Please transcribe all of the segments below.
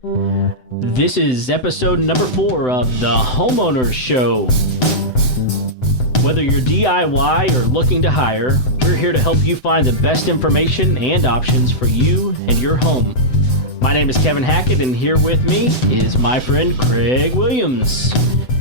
This is episode number 4 of the Homeowners Show. Whether you're DIY or looking to hire, we're here to help you find the best information and options for you and your home. My name is Kevin Hackett, and here with me is my friend Craig Williams.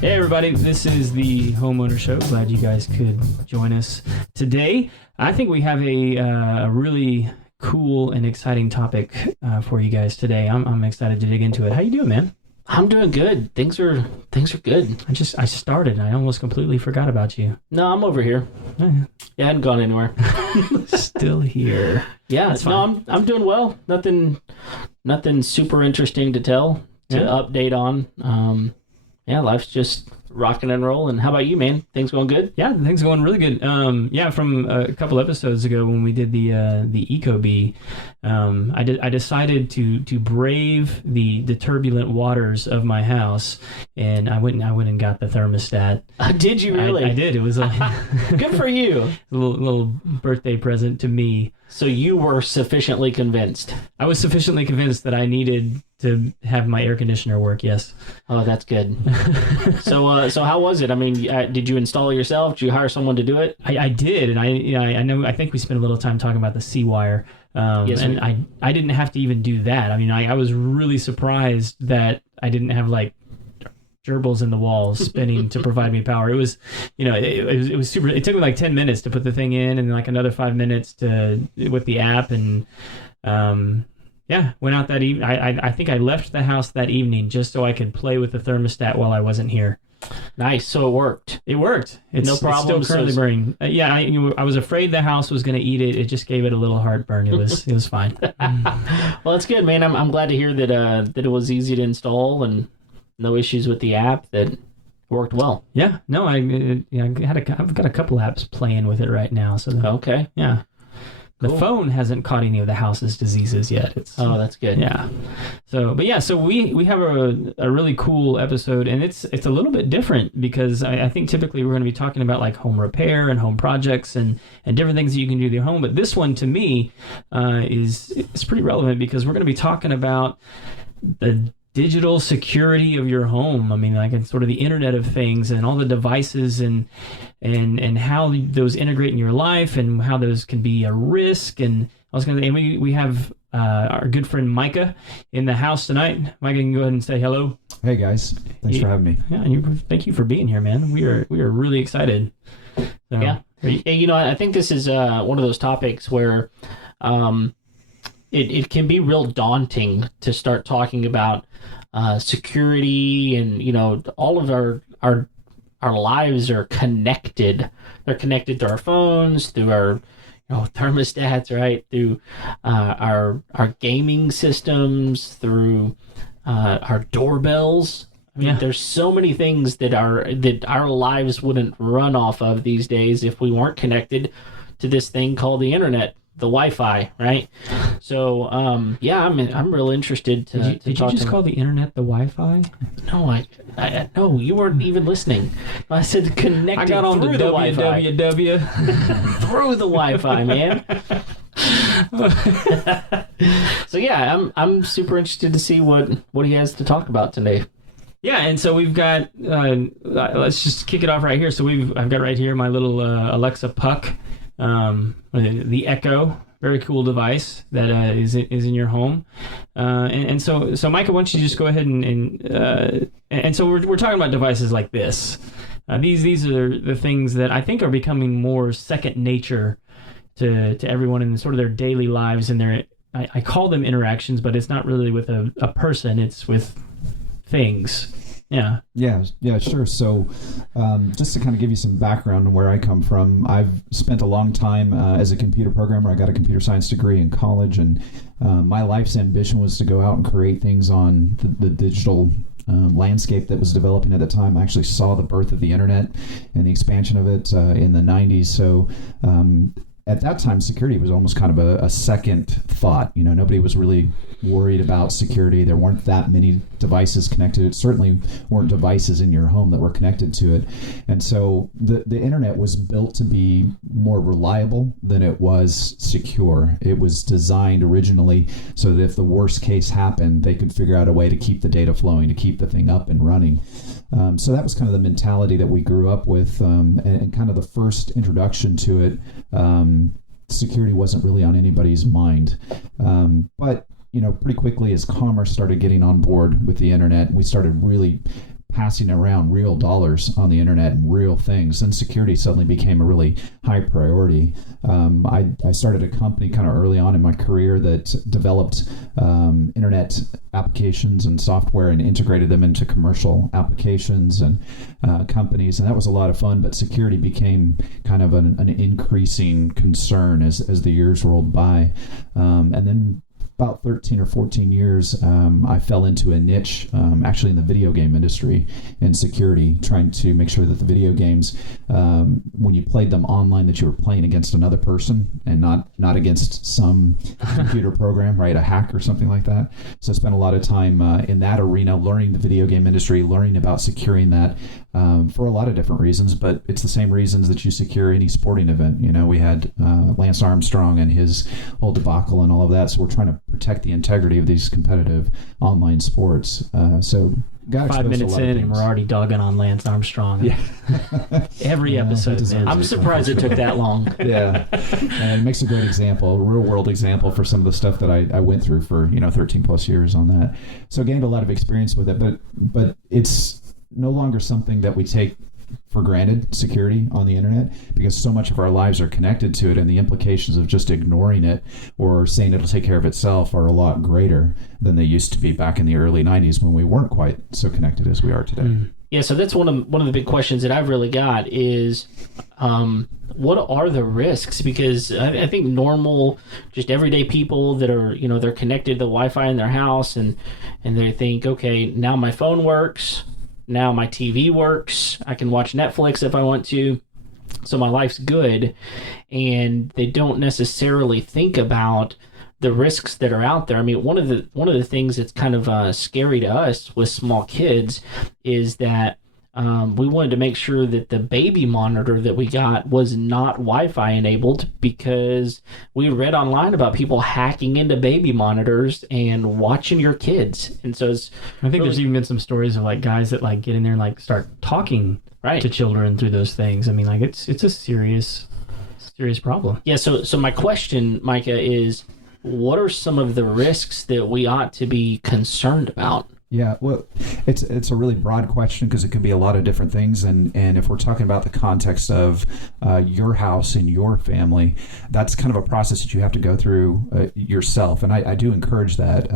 Hey everybody, this is the Homeowner Show. Glad you guys could join us today. I think we have a really cool and exciting topic for you guys today. I'm excited to dig into it. How you doing, man? I'm doing good. Things are good. I started. I almost completely forgot about you. No, I'm over here. Yeah, I hadn't gone anywhere. Still here. Yeah, no, I'm doing well. Nothing super interesting to update on. Yeah, life's just rocking and rolling. How about you, man? Things going good? Yeah, things going really good. From a couple episodes ago when we did the EcoBee, I decided to brave the turbulent waters of my house, and I went and got the thermostat. Did you really? I did. It was good for you. A little birthday present to me. So you were sufficiently convinced. I was sufficiently convinced that I needed to have my air conditioner work. Yes. Oh, that's good. So how was it? I mean, did you install it yourself? Did you hire someone to do it? I did, and I think we spent a little time talking about the C-wire. Yes, and I didn't have to even do that. I mean, I was really surprised that I didn't have like gerbils in the walls spinning to provide me power. It was, it was super. It took me like 10 minutes to put the thing in, and like another 5 minutes with the app, and went out that evening. I think I left the house that evening just so I could play with the thermostat while I wasn't here. Nice. So it worked. It worked. No problem. It's still currently burning. I was afraid the house was going to eat it. It just gave it a little heartburn. It was fine. Well, that's good, man. I'm glad to hear that it was easy to install and no issues with the app. That it worked well. Yeah. No, I've got a couple apps playing with it right now. So okay. Yeah. The Cool. phone hasn't caught any of the house's diseases yet. Oh, that's good. Yeah. So we have a really cool episode, and it's a little bit different because I think typically we're going to be talking about like home repair and home projects and different things that you can do with your home. But this one to me is pretty relevant because we're going to be talking about the digital security of your home. I mean, like it's sort of the Internet of Things and all the devices and how those integrate in your life and how those can be a risk. And I was going to say, we have our good friend Micah in the house tonight. Micah, you can go ahead and say hello. Hey guys, thanks for having me. Yeah, and thank you for being here, man. We are really excited. So, yeah. I think this is one of those topics where it can be real daunting to start talking about security, and all of our lives are connected. They're connected to our phones, through our thermostats, right? Through our gaming systems, through our doorbells. I mean, There's so many things that our lives wouldn't run off of these days if we weren't connected to this thing called the internet. The Wi-Fi, right? So, I'm real interested to Did you just call the internet the Wi-Fi? No, no, you weren't even listening. I said connected. I got on through the Wi-Fi. www. Through the Wi-Fi, man. So I'm super interested to see what he has to talk about today. Yeah, and so we've got. Let's just kick it off right here. So I've got right here my little Alexa Puck. The Echo, very cool device that is in your home, and so Micah, why don't you just go ahead and so we're talking about devices like this. These are the things that I think are becoming more second nature to everyone in sort of their daily lives, and I call them interactions, but it's not really with a person; it's with things. Yeah, sure. So just to kind of give you some background on where I come from, I've spent a long time as a computer programmer. I got a computer science degree in college, and my life's ambition was to go out and create things on the digital landscape that was developing at the time. I actually saw the birth of the internet and the expansion of it in the 90s. So at that time, security was almost kind of a second thought. Nobody was really worried about security. There weren't that many devices connected. It certainly weren't devices in your home that were connected to it. And so the internet was built to be more reliable than it was secure. It was designed originally so that if the worst case happened, they could figure out a way to keep the data flowing, to keep the thing up and running. So that was kind of the mentality that we grew up with, and kind of the first introduction to it. Security wasn't really on anybody's mind. But pretty quickly as commerce started getting on board with the internet, we started really passing around real dollars on the internet and real things, and security suddenly became a really high priority. I started a company kind of early on in my career that developed internet applications and software and integrated them into commercial applications and companies, and that was a lot of fun, but security became kind of an increasing concern as the years rolled by. And then about 13 or 14 years, I fell into a niche, actually in the video game industry in security, trying to make sure that the video games, when you played them online, that you were playing against another person and not against some computer program, right? A hack or something like that. So I spent a lot of time in that arena, learning the video game industry, learning about securing that for a lot of different reasons, but it's the same reasons that you secure any sporting event. We had Lance Armstrong and his whole debacle and all of that, so we're trying to protect the integrity of these competitive online sports. So got 5 minutes in and we're already dogging on Lance Armstrong. Yeah. Every episode. I'm surprised it took that long. Yeah. And it makes a great example, a real world example for some of the stuff that I went through for 13 plus years on that. So gained a lot of experience with it, but it's no longer something that we take for granted, security on the internet, because so much of our lives are connected to it, and the implications of just ignoring it or saying it'll take care of itself are a lot greater than they used to be back in the early 90s when we weren't quite so connected as we are today. Yeah, so that's one of the big questions that I've really got is what are the risks? Because I think normal, just everyday people that are, they're connected to the Wi-Fi in their house and they think, okay, now my phone works, now my TV works, I can watch Netflix if I want to, so my life's good. And they don't necessarily think about the risks that are out there. I mean, one of the things that's kind of scary to us with small kids is that we wanted to make sure that the baby monitor that we got was not Wi-Fi enabled, because we read online about people hacking into baby monitors and watching your kids. And so I think there's even been some stories of guys that get in there and start talking to children through those things. I mean, it's a serious problem. Yeah. So my question, Micah, is what are some of the risks that we ought to be concerned about? Yeah, well, it's a really broad question because it could be a lot of different things, and if we're talking about the context of your house and your family, that's kind of a process that you have to go through yourself, and I do encourage that.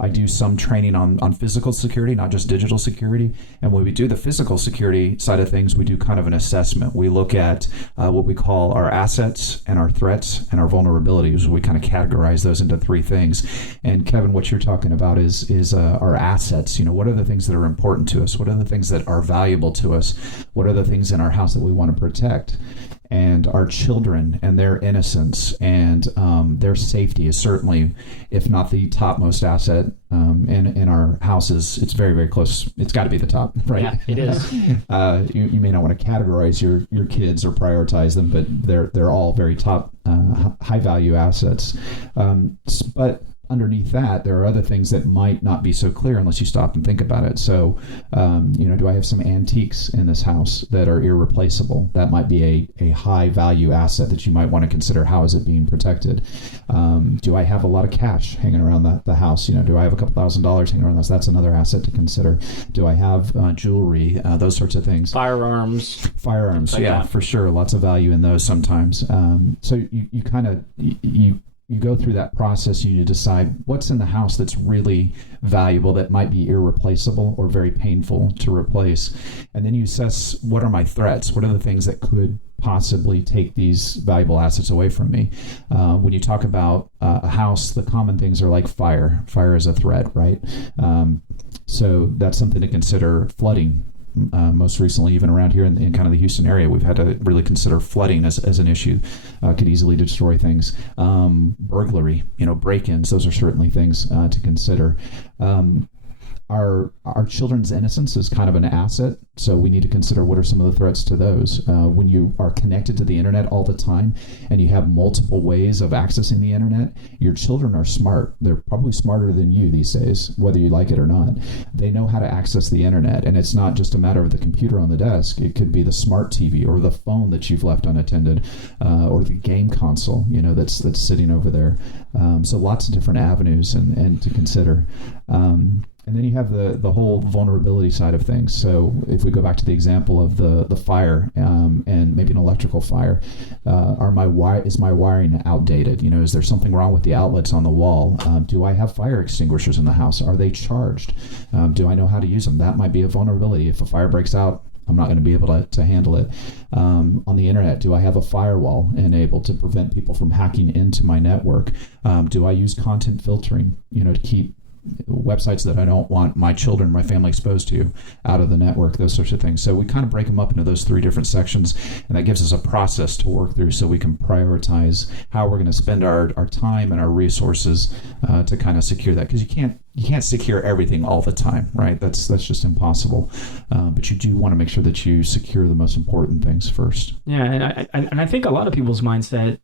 I do some training on physical security, not just digital security, and when we do the physical security side of things, we do kind of an assessment. We look at what we call our assets and our threats and our vulnerabilities. We kind of categorize those into three things, and Kevin, what you're talking about is our assets. What are the things that are important to us? What are the things that are valuable to us? What are the things in our house that we want to protect? And our children and their innocence and their safety is certainly, if not the topmost asset in our houses. It's very, very close. It's got to be the top, right? Yeah, it is. You may not want to categorize your kids or prioritize them, but they're all very top, high value assets. But underneath that, there are other things that might not be so clear unless you stop and think about it. So, do I have some antiques in this house that are irreplaceable? That might be a high value asset that you might want to consider. How is it being protected? Do I have a lot of cash hanging around the house? Do I have a couple $1,000s hanging around the house? That's another asset to consider. Do I have jewelry? Those sorts of things. Firearms, yeah, for sure. Lots of value in those sometimes. So you kind of you go through that process, you decide what's in the house that's really valuable, that might be irreplaceable or very painful to replace. And then you assess, what are my threats? What are the things that could possibly take these valuable assets away from me? When you talk about a house, the common things are like fire. Fire is a threat, right? So that's something to consider. Flooding most recently, even around here in kind of the Houston area, we've had to really consider flooding as an issue. Could easily destroy things. Burglary, break-ins, those are certainly things to consider. Our children's innocence is kind of an asset, so we need to consider what are some of the threats to those. When you are connected to the internet all the time and you have multiple ways of accessing the internet, your children are smart. They're probably smarter than you these days, whether you like it or not. They know how to access the internet, and it's not just a matter of the computer on the desk. It could be the smart TV or the phone that you've left unattended, or the game console, that's sitting over there. So lots of different avenues and to consider. And then you have the whole vulnerability side of things. So if we go back to the example of the fire and maybe an electrical fire, is my wiring outdated? Is there something wrong with the outlets on the wall? Do I have fire extinguishers in the house? Are they charged? Do I know how to use them? That might be a vulnerability. If a fire breaks out, I'm not going to be able to handle it. On the internet, do I have a firewall enabled to prevent people from hacking into my network? Do I use content filtering, to keep websites that I don't want my children, my family exposed to out of the network, those sorts of things. So we kind of break them up into those three different sections, and that gives us a process to work through so we can prioritize how we're going to spend our time and our resources to kind of secure that. Because you can't secure everything all the time, right? That's just impossible. But you do want to make sure that you secure the most important things first. Yeah, and I think a lot of people's mindset,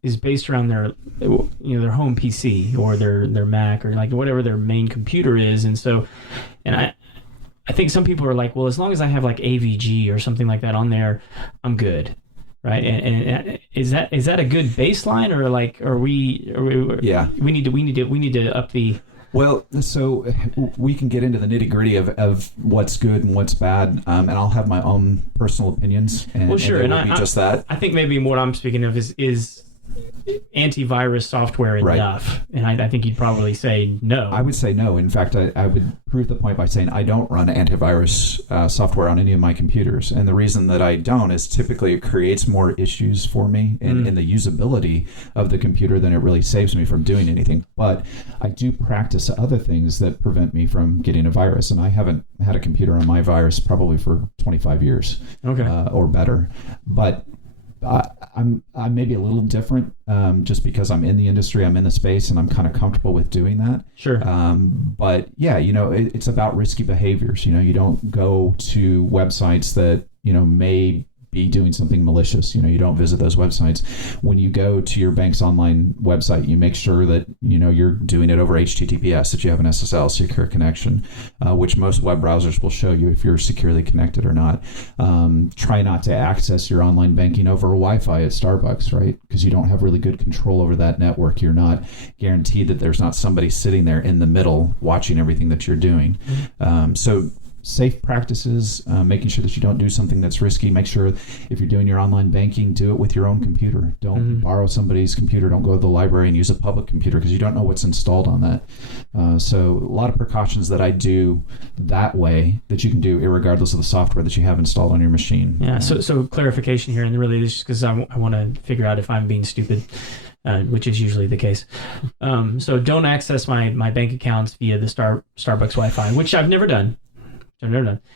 is based around their home PC or their Mac or like whatever their main computer is. And so, I think some people are like, well, as long as I have like AVG or something like that on there, I'm good. Right. And is that a good baseline, or like, we need to up the. Well, so we can get into the nitty-gritty of what's good and what's bad, and I'll have my own personal opinions. And, well, sure, and just that. I think maybe what I'm speaking of is antivirus software enough? Right. And I think you'd probably say no. I would say no. In fact, I would prove the point by saying I don't run antivirus software on any of my computers. And the reason that I don't is typically it creates more issues for me in the usability of the computer than it really saves me from doing anything. But I do practice other things that prevent me from getting a virus. And I haven't had a computer on my virus probably for 25 years or better. But I'm maybe a little different just because I'm in the industry, I'm in the space, and I'm kind of comfortable with doing that. Sure. But yeah, it's about risky behaviors. You don't go to websites that may be doing something malicious. You don't visit those websites. When you go to your bank's online website, you make sure that you're doing it over HTTPS, that you have an SSL, secure connection, which most web browsers will show you if you're securely connected or not. Try not to access your online banking over Wi-Fi at Starbucks, right? Because you don't have really good control over that network. You're not guaranteed that there's not somebody sitting there in the middle watching everything that you're doing. So safe practices, making sure that you don't do something that's risky. Make sure if you're doing your online banking, do it with your own computer. Don't borrow somebody's computer. Don't go to the library and use a public computer because you don't know what's installed on that. So a lot of precautions that I do that way that you can do irregardless of the software that you have installed on your machine. Yeah, so clarification here, and really this is because I want to figure out if I'm being stupid. Which is usually the case. So don't access my bank accounts via the Starbucks Wi-Fi, which I've never done.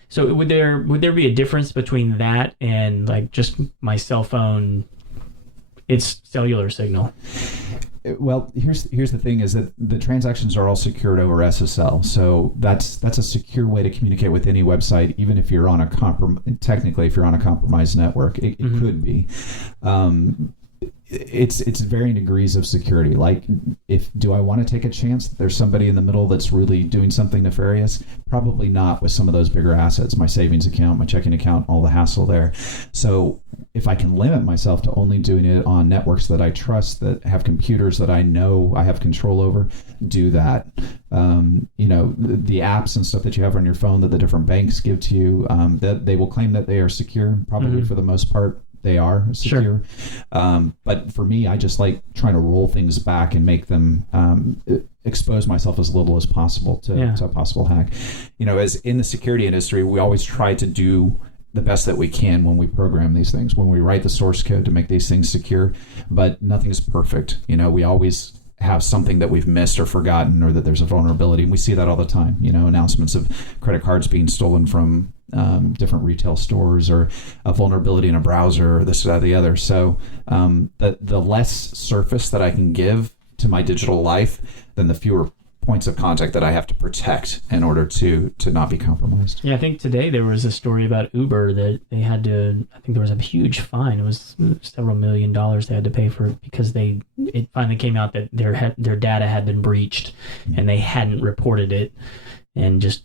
So would there be a difference between that and like just my cell phone, its cellular signal? Well, here's the thing: is that the transactions are all secured over SSL. So that's a secure way to communicate with any website, even if you're on technically if you're on a compromised network, it could be. It's varying degrees of security. Like, do I want to take a chance that there's somebody in the middle that's really doing something nefarious? Probably not with some of those bigger assets, my savings account, my checking account, all the hassle there. So if I can limit myself to only doing it on networks that I trust, that have computers that I know I have control over, do that. The apps and stuff that you have on your phone that the different banks give to you, that they will claim that they are secure, probably for the most part. They are secure. Sure. But for me, I just like trying to roll things back and make them expose myself as little as possible to a possible hack. As in the security industry, we always try to do the best that we can when we program these things, when we write the source code to make these things secure, but nothing is perfect. We always have something that we've missed or forgotten, or that there's a vulnerability. And we see that all the time, announcements of credit cards being stolen from different retail stores, or a vulnerability in a browser, or this, that, or the other. So the less surface that I can give to my digital life, then the fewer points of contact that I have to protect in order to not be compromised. Yeah, I think today there was a story about Uber that they had to, I think there was a huge fine. It was several $1 million they had to pay for it, because it finally came out that their data had been breached, and they hadn't reported it, and just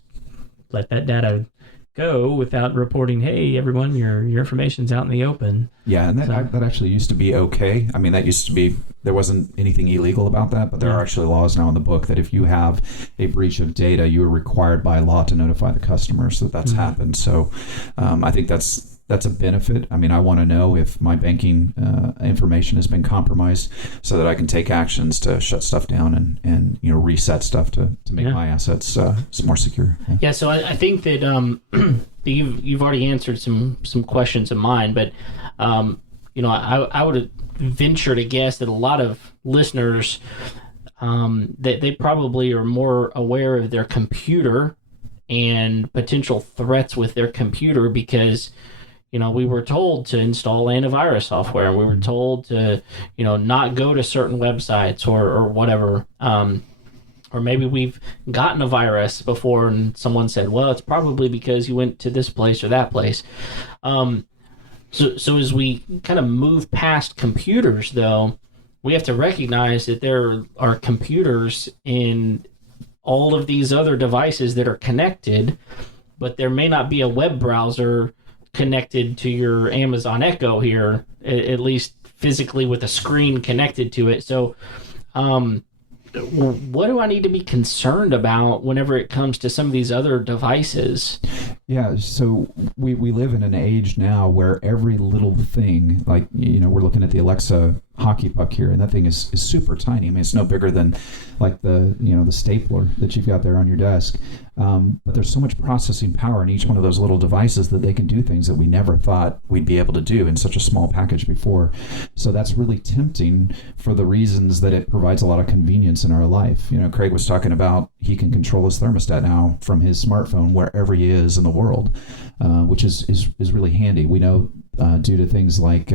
let that data go without reporting, hey, everyone, your information's out in the open. Yeah, and that actually used to be okay. I mean, that used to be, there wasn't anything illegal about that, but there are actually laws now in the book that if you have a breach of data, you are required by law to notify the customers that that's happened. So I think that's a benefit. I mean, I want to know if my banking information has been compromised, so that I can take actions to shut stuff down and reset stuff to make my assets more secure. Yeah, so I think that you've already answered some questions of mine, but I would venture to guess that a lot of listeners that they probably are more aware of their computer and potential threats with their computer, because we were told to install antivirus software. We were told to, not go to certain websites or whatever. Or maybe we've gotten a virus before and someone said, well, it's probably because you went to this place or that place. So as we kind of move past computers, though, we have to recognize that there are computers in all of these other devices that are connected, but there may not be a web browser connected to your Amazon Echo here, at least physically with a screen connected to it. So what do I need to be concerned about whenever it comes to some of these other devices? Yeah, so we live in an age now where every little thing, like, we're looking at the Alexa hockey puck here, and that thing is super tiny. I mean, it's no bigger than like the stapler that you've got there on your desk. But there's so much processing power in each one of those little devices that they can do things that we never thought we'd be able to do in such a small package before. So that's really tempting for the reasons that it provides a lot of convenience in our life. Craig was talking about he can control his thermostat now from his smartphone wherever he is in the world, which is really handy. We know due to things like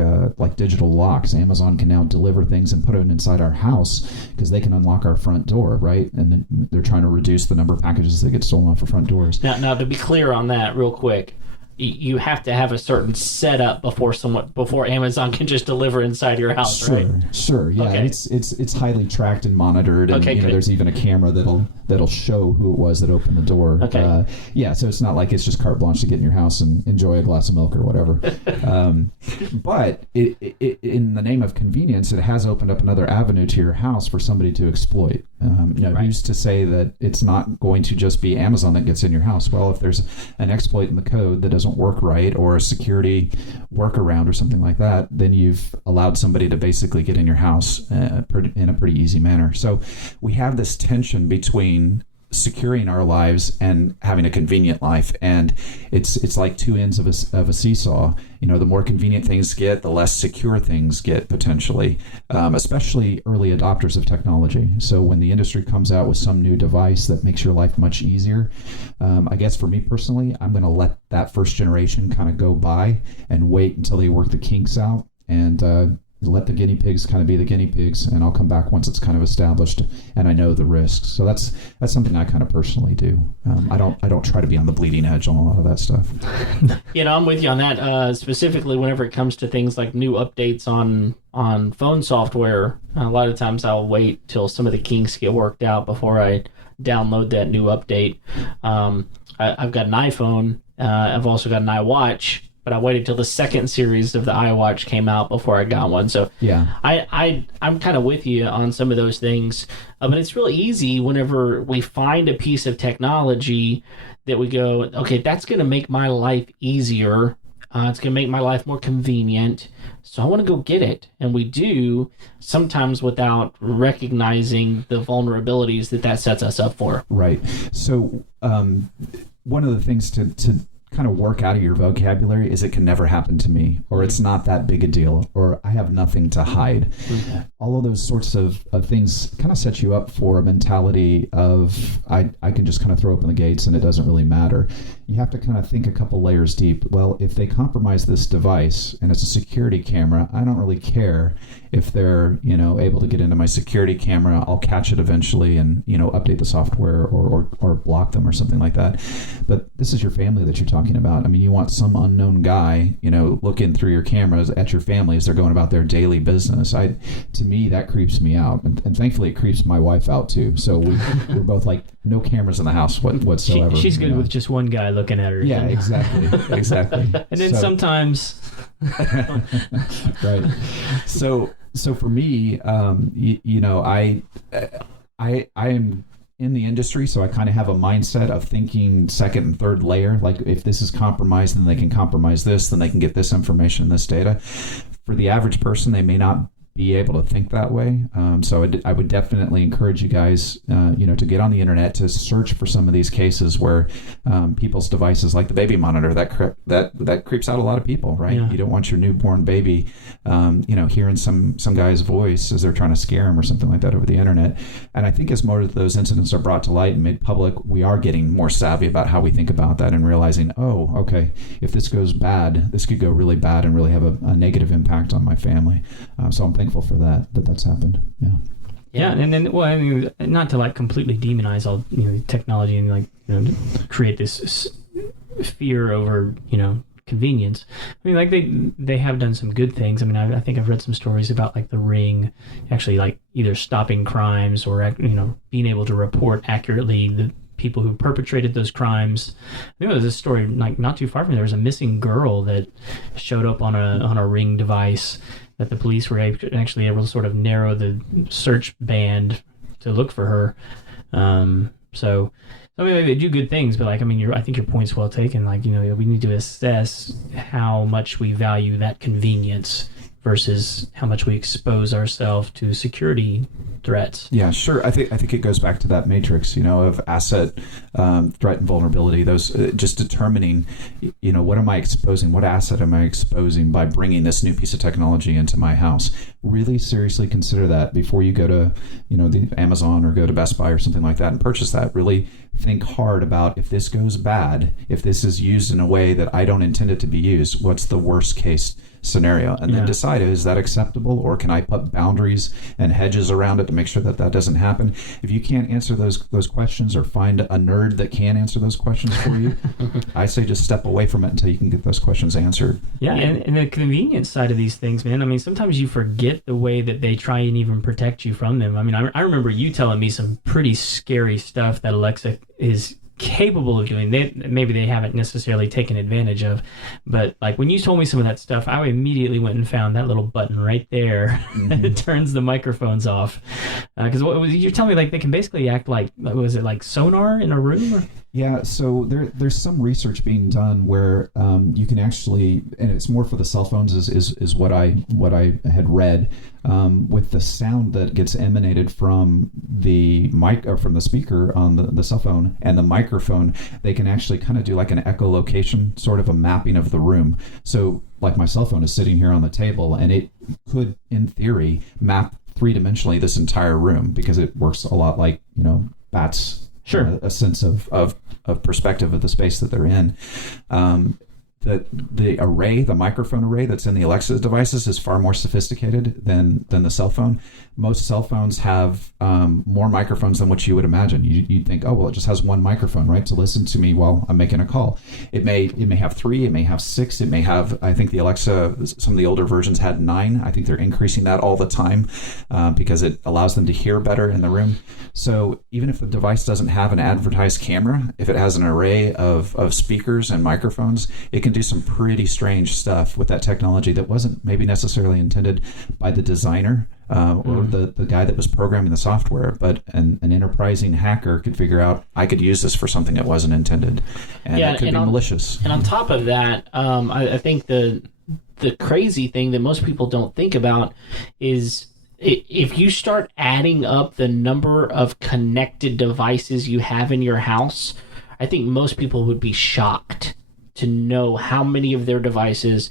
digital locks, Amazon can now deliver things and put it inside our house because they can unlock our front door, right? And they're trying to reduce the number of packages that get stolen off of front doors. Now, to be clear on that, real quick, you have to have a certain setup before Amazon can just deliver inside your house, right? Sure, yeah. Okay. It's highly tracked and monitored, and there's even a camera that'll show who it was that opened the door. Okay. So it's not like it's just carte blanche to get in your house and enjoy a glass of milk or whatever. But it in the name of convenience, it has opened up another avenue to your house for somebody to exploit. Who's to say that it's not going to just be Amazon that gets in your house? Well, if there's an exploit in the code that doesn't work right, or a security workaround or something like that, then you've allowed somebody to basically get in your house in a pretty easy manner. So we have this tension between securing our lives and having a convenient life, and it's like two ends of a seesaw. The more convenient things get, the less secure things get potentially, especially early adopters of technology. So when the industry comes out with some new device that makes your life much easier, I guess for me personally, I'm going to let that first generation kind of go by and wait until they work the kinks out, and let the guinea pigs kind of be the guinea pigs, and I'll come back once it's kind of established and I know the risks. So that's something I kind of personally do. I don't try to be on the bleeding edge on a lot of that stuff. I'm with you on that. Specifically, whenever it comes to things like new updates on phone software, a lot of times I'll wait till some of the kinks get worked out before I download that new update. I've got an iPhone. I've also got an iWatch. But I waited till the second series of the iWatch came out before I got one. So yeah, I'm kind of with you on some of those things. But it's really easy whenever we find a piece of technology that we go, okay, that's going to make my life easier. It's going to make my life more convenient. So I want to go get it. And we do, sometimes without recognizing the vulnerabilities that sets us up for. Right. So one of the things to kind of work out of your vocabulary is it can never happen to me, or it's not that big a deal, or I have nothing to hide. Mm-hmm. All of those sorts of things kind of set you up for a mentality of I can just kind of throw open the gates and it doesn't really matter. You have to kind of think a couple layers deep. Well, if they compromise this device and it's a security camera, I don't really care if they're, able to get into my security camera. I'll catch it eventually and, update the software or block them or something like that. But this is your family that you're talking about. I mean, you want some unknown guy, looking through your cameras at your family as they're going about their daily business. To me, that creeps me out. And thankfully, it creeps my wife out too. So we're both like, no cameras in the house whatsoever. She's good with just one guy looking at her. Yeah, exactly. And then sometimes... Right. So for me, I am in the industry, so I kind of have a mindset of thinking second and third layer. Like if this is compromised, then they can compromise this, then they can get this information, this data. For the average person, they may not be able to think that way. So I would definitely encourage you guys, to get on the internet, to search for some of these cases where people's devices, like the baby monitor, that creeps out a lot of people, right? Yeah. You don't want your newborn baby, hearing some guy's voice as they're trying to scare him or something like that over the internet. And I think as more of those incidents are brought to light and made public, we are getting more savvy about how we think about that and realizing, oh, okay, if this goes bad, this could go really bad and really have a negative impact on my family. So I'm thankful for that's happened. Yeah, and then, well, I mean, not to like completely demonize all technology and like create this fear over convenience. I mean, like they have done some good things. I mean, I think I've read some stories about like the Ring actually like either stopping crimes or being able to report accurately the people who perpetrated those crimes. I think there was a story like not too far from there was a missing girl that showed up on a Ring device that the police were actually able to sort of narrow the search band to look for her. So I mean, they do good things, but I think your point's well taken. Like, we need to assess how much we value that convenience versus how much we expose ourselves to security threats. Yeah, sure. I think it goes back to that matrix, of asset, threat, and vulnerability. Those just determining, what am I exposing? What asset am I exposing by bringing this new piece of technology into my house? Really seriously consider that before you go to, the Amazon or go to Best Buy or something like that and purchase that. Really think hard about if this goes bad, if this is used in a way that I don't intend it to be used, what's the worst case scenario, and then decide, is that acceptable, or can I put boundaries and hedges around it to make sure that doesn't happen? If you can't answer those questions, or find a nerd that can answer those questions for you, I say just step away from it until you can get those questions answered. Yeah, and the convenience side of these things, man, I mean, sometimes you forget the way that they try and even protect you from them. I mean, I remember you telling me some pretty scary stuff that Alexa is capable of doing. Maybe they haven't necessarily taken advantage of, but like when you told me some of that stuff, I immediately went and found that little button right there that turns the microphones off. Because you're telling me, like they can basically act like, was it like sonar in a room? Or? Yeah, so there's some research being done where you can actually, and it's more for the cell phones is what I had read, with the sound that gets emanated from the mic or from the speaker on the cell phone and the microphone, they can actually kind of do like an echolocation, sort of a mapping of the room. So like my cell phone is sitting here on the table, and it could, in theory, map three-dimensionally this entire room, because it works a lot like bats. Sure. A sense of perspective of the space that they're in. The array, the microphone array that's in the Alexa devices is far more sophisticated than the cell phone. Most cell phones have more microphones than what you would imagine. You'd think, oh, well, it just has one microphone, right, to listen to me while I'm making a call. It may have 3, it may have 6, it may have, I think the Alexa, some of the older versions had 9. I think they're increasing that all the time because it allows them to hear better in the room. So even if the device doesn't have an advertised camera, if it has an array of speakers and microphones, it can do some pretty strange stuff with that technology that wasn't maybe necessarily intended by the designer or the guy that was programming the software, but an enterprising hacker could figure out, I could use this for something that wasn't intended, and it could be malicious. And on top of that, I think the crazy thing that most people don't think about is if you start adding up the number of connected devices you have in your house, I think most people would be shocked to know how many of their devices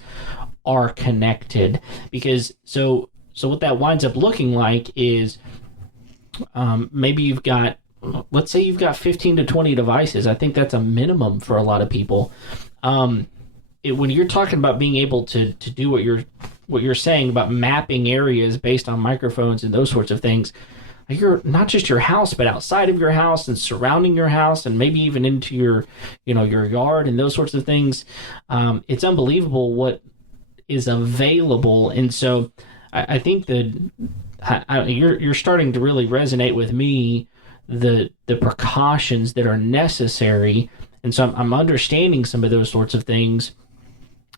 are connected, because so what that winds up looking like is maybe let's say you've got 15 to 20 devices. I think that's a minimum for a lot of people. When you're talking about being able to do what you're saying about mapping areas based on microphones and those sorts of things, you're not just your house, but outside of your house and surrounding your house, and maybe even into your yard and those sorts of things. It's unbelievable what is available. And so I think that you're starting to really resonate with me, the precautions that are necessary. And so I'm understanding some of those sorts of things.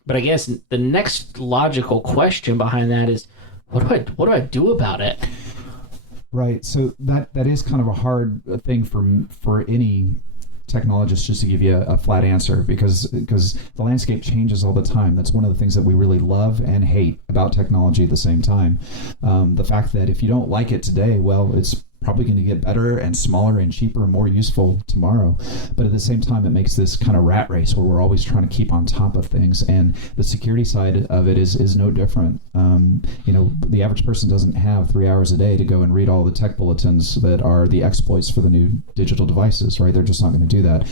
But I guess the next logical question behind that is, what do I do about it? Right. So that is kind of a hard thing for any technologist, just to give you a flat answer, because the landscape changes all the time. That's one of the things that we really love and hate about technology at the same time. The fact that if you don't like it today, well, it's probably going to get better and smaller and cheaper and more useful tomorrow. But at the same time, it makes this kind of rat race where we're always trying to keep on top of things. And the security side of it is no different. The average person doesn't have 3 hours a day to go and read all the tech bulletins that are the exploits for the new digital devices, right? They're just not going to do that.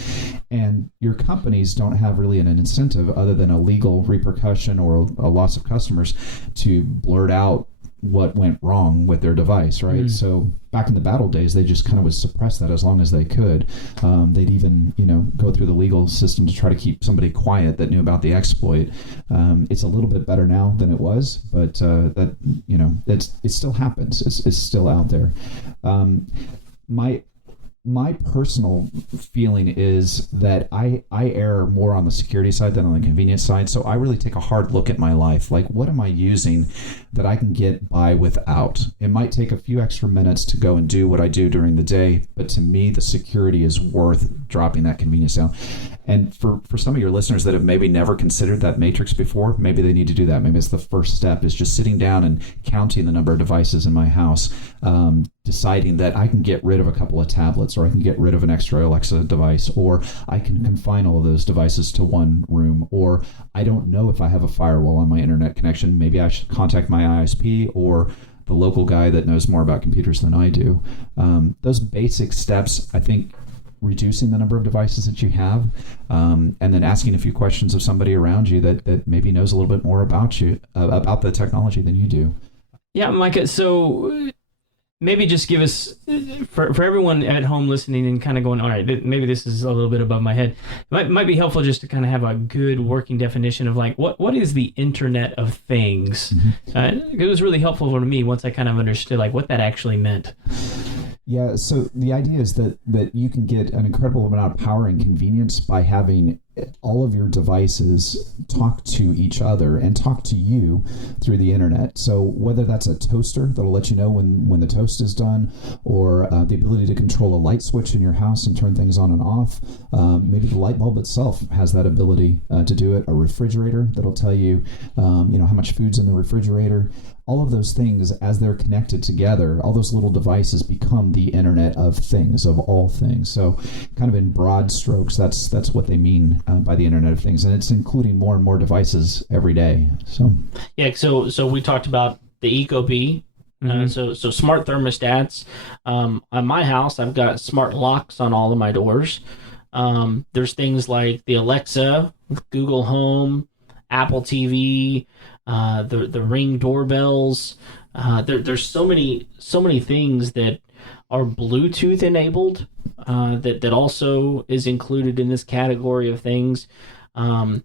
And your companies don't have really an incentive other than a legal repercussion or a loss of customers to blurt out what went wrong with their device, right? So back in the battle days, they just kind of would suppress that as long as they could. They'd even, go through the legal system to try to keep somebody quiet that knew about the exploit. It's a little bit better now than it was, but it still happens. It's still out there. My personal feeling is that I err more on the security side than on the convenience side. So I really take a hard look at my life. Like, what am I using that I can get by without? It might take a few extra minutes to go and do what I do during the day, but to me, the security is worth dropping that convenience down. And for some of your listeners that have maybe never considered that matrix before, maybe they need to do that. Maybe it's the first step, is just sitting down and counting the number of devices in my house, deciding that I can get rid of a couple of tablets, or I can get rid of an extra Alexa device, or I can confine all of those devices to one room, or I don't know if I have a firewall on my internet connection. Maybe I should contact my ISP or the local guy that knows more about computers than I do. Those basic steps, I think, reducing the number of devices that you have, and then asking a few questions of somebody around you that maybe knows a little bit more about you, about the technology than you do. Yeah, Micah, so maybe just give us, for everyone at home listening and kind of going, all right, maybe this is a little bit above my head. It might be helpful just to kind of have a good working definition of like, what is the Internet of Things? It was really helpful for me once I kind of understood like what that actually meant. Yeah, so the idea is that you can get an incredible amount of power and convenience by having all of your devices talk to each other and talk to you through the internet. So whether that's a toaster that'll let you know when the toast is done, or the ability to control a light switch in your house and turn things on and off, maybe the light bulb itself has that ability to do it, a refrigerator that'll tell you, how much food's in the refrigerator. All of those things, as they're connected together, all those little devices become the Internet of Things, of all things. So kind of in broad strokes, that's what they mean by the Internet of Things. And it's including more and more devices every day. So we talked about the Ecobee. So smart thermostats. On my house, I've got smart locks on all of my doors. There's things like the Alexa, Google Home, Apple TV, the Ring doorbells. There's so many things that are Bluetooth enabled, that also is included in this category of things. And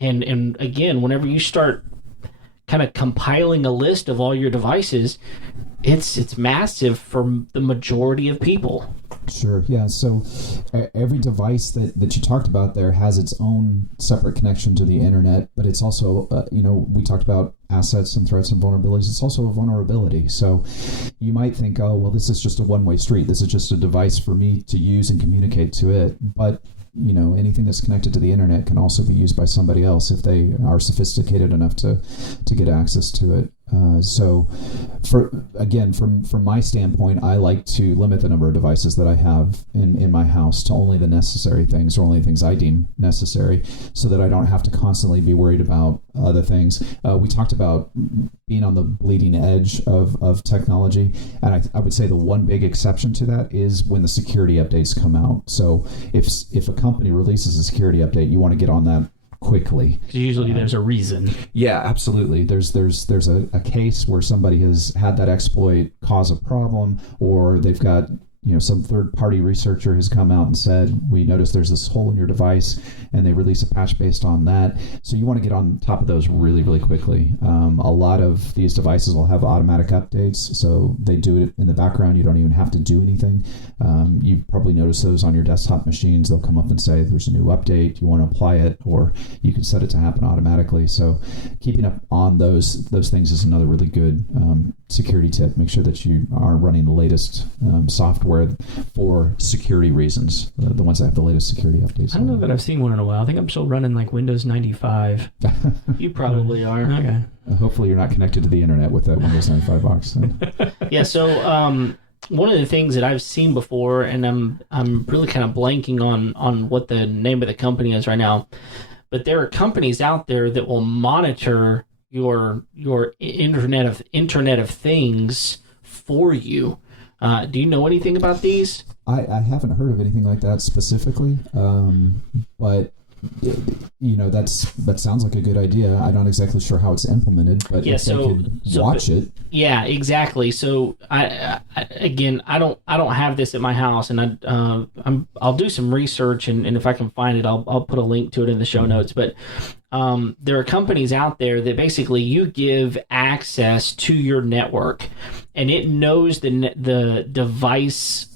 again, whenever you start kind of compiling a list of all your devices, it's massive for the majority of people. Sure, yeah. So every device that you talked about there has its own separate connection to the internet, but it's also, we talked about assets and threats and vulnerabilities. It's also a vulnerability. So you might think, oh, well, this is just a one-way street. This is just a device for me to use and communicate to it. But anything that's connected to the internet can also be used by somebody else if they are sophisticated enough to get access to it. So, from my standpoint, I like to limit the number of devices that I have in my house to only the necessary things, or only things I deem necessary, so that I don't have to constantly be worried about other things. We talked about being on the bleeding edge of technology, and I would say the one big exception to that is when the security updates come out. So if a company releases a security update, you want to get on that quickly. Usually there's a reason. Yeah, absolutely. There's a case where somebody has had that exploit cause a problem, or they've got some third-party researcher has come out and said, we noticed there's this hole in your device, and they release a patch based on that. So you want to get on top of those really, really quickly. A lot of these devices will have automatic updates, so they do it in the background. You don't even have to do anything. You probably noticed those on your desktop machines. They'll come up and say, there's a new update. You want to apply it, or you can set it to happen automatically. So keeping up on those things is another really good security tip. Make sure that you are running the latest software for security reasons, the ones that have the latest security updates. I don't know that I've seen one in a while. I think I'm still running like Windows 95. You probably are. Okay. Hopefully you're not connected to the internet with that Windows 95 box. So. Yeah, so one of the things that I've seen before, and I'm really kind of blanking on what the name of the company is right now, but there are companies out there that will monitor your Internet of Things for you. Do you know anything about these? I haven't heard of anything like that specifically, but that sounds like a good idea. I'm not exactly sure how it's implemented, but if they could watch it. Yeah, exactly. So I don't have this at my house, and I'll do some research, and if I can find it, I'll put a link to it in the show notes. But there are companies out there that basically you give access to your network, and it knows the devices